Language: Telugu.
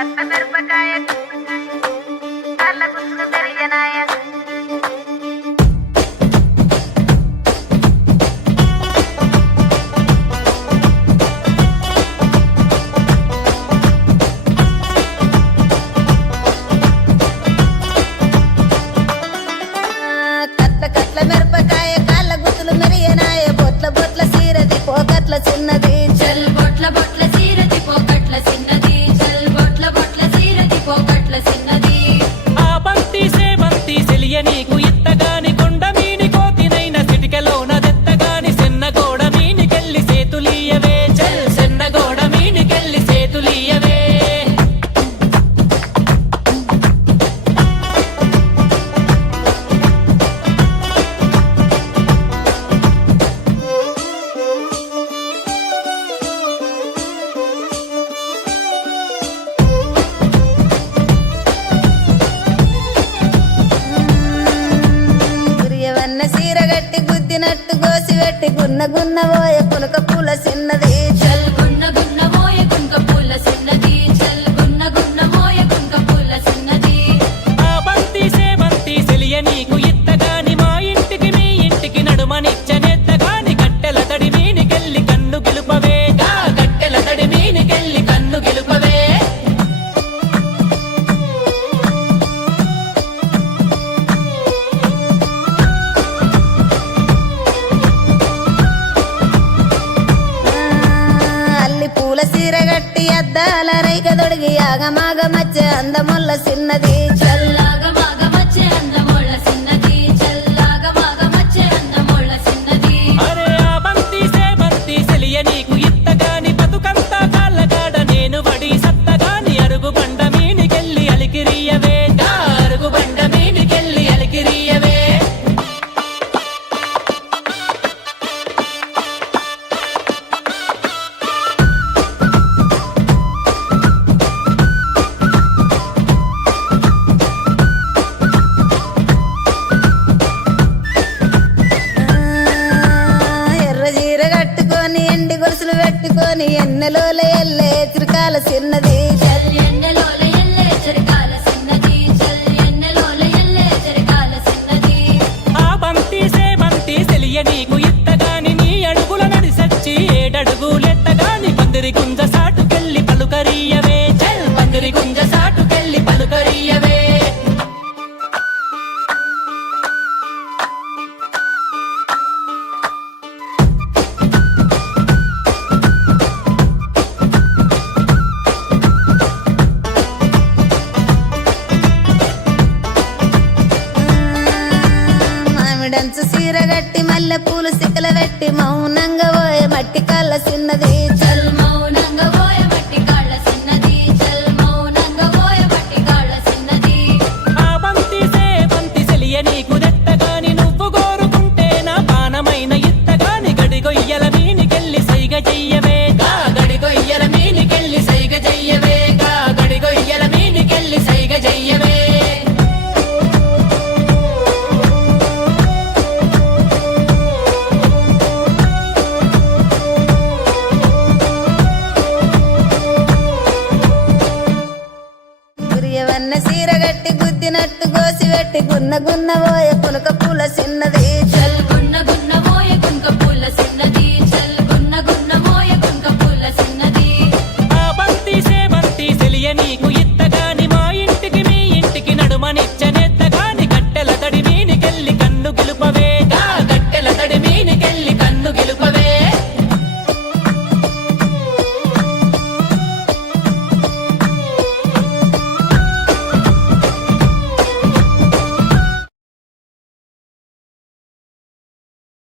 కట్ల మిరపకాయ కాళ్ళ గుర్తులు పెరిగినాయ కట్ల మిరపకాయ కాళ్ళ గుర్తులు మెరియనాయ బొట్ల బొట్ల సీరది పోకట్ల చిన్నది చల్ బొట్ల బొట్ల సీరది పోకట్ల చిన్నది చల్ బొట్ల బొట్ల సీరది పోకట్ల చిన్నది ఆ బంతి సేమంతి సెలియ నీకు ఇత్తగాని కొండ మీని కోతినైన సిటికలోన దెత్తగాని సెన్నగోడ మీనికెళ్ళి సేతులీయవే చల్ సెన్నగోడ మీనికెళ్ళి సేతులీయవే గురియవన్న సీరగట్టి గుద్దినట్టు గోసి పెట్టి గున్న గున్న పోయ పులక పూల చిన్నది చల్ గున్న గున్న మోయ గుంక పూల చిన్నది చల్ గున్న గున్న మోయ గుంక పూల చిన్నది ఆ బంతి సేమంతి సెలియ నీకు ఇత్తగాని మా ఇంటికి మీ ఇంటికి నడుమనిచ్చనెత్తగాని కట్టెల తడి మీనికెళ్ళి కన్ను గెలుపవే గా కట్టెల తడి మీనికెళ్ళి కన్ను గెలుపవే అల్లి పూల సీరగట్టి అద్దాల రైక దొడిగి ఆగమాగ మధ్య అందముల్ల చిన్నది చల్లాగ మాగ మచ్చే అందమోళ్ళ చిన్నది చల్లాగ మాగ మచ్చే అందమోళ్ళ చిన్నది అరే ఆ బంతి సేమంతి సెలియ నీకు ఇత్తగాని బతుకంతా కాళ్ళగాడ నేను వడి సత్తగాని అరుగు బండ మీనికెళ్ళి అలికిరియవే గా అరుగు బండ మీనికెళ్ళి అలికిరియవే ఎర్ర చీర కట్టుకొని ఎండి గొలుసులు పెట్టుకొని ఎన్నెలోల ఎల్లే చిరకాల చిన్నది చల్ ఎన్నెలోల ఎల్లే చెరకాల చిన్నది చల్ ఎన్నెలోల ఎల్లే చెరకాల చిన్నది ఆ బంతి సేమంతి సెలియ నీకు ఇత్తగాని నీ అడుగుల నడిసచ్చి ఏడడుగులెత్తగాని పందిరి గుంజ సాటుకెళ్ళి పలుకరియవే చల్ పందిరి గుంజ సాటుకెళ్ళి పలుకరియవే మామిడంచు సీర గట్టి మల్లె పూలు సిక్కల పెట్టి మౌనంగా పోయే మట్టి కళ్ళ చిన్నది చల్ మౌనంగా పోయ మట్టి కాళ్ళ చిన్నది చల్ మౌనంగా పోయ మట్టి కాళ్ళ చిన్నది ఆ బంతి సేమంతి సెలియ నీకు దెత్తగాని నువ్వు కోరుకుంటే నా పానమైన ఇత్తగాని గడిగొయ్యల మీనికెళ్ళి సైగ చెయ్యవే గా గడిగొయ్యల మీనికెళ్ళి సైగ చెయ్యవే గా గడిగొయ్యల మీనికెళ్ళి సైగ చెయ్యవే గురియవన్న సీర గట్టి గుద్దినట్టు గోసి పెట్టి గున్న గున్న పోయే పులక పూల చిన్నది చల్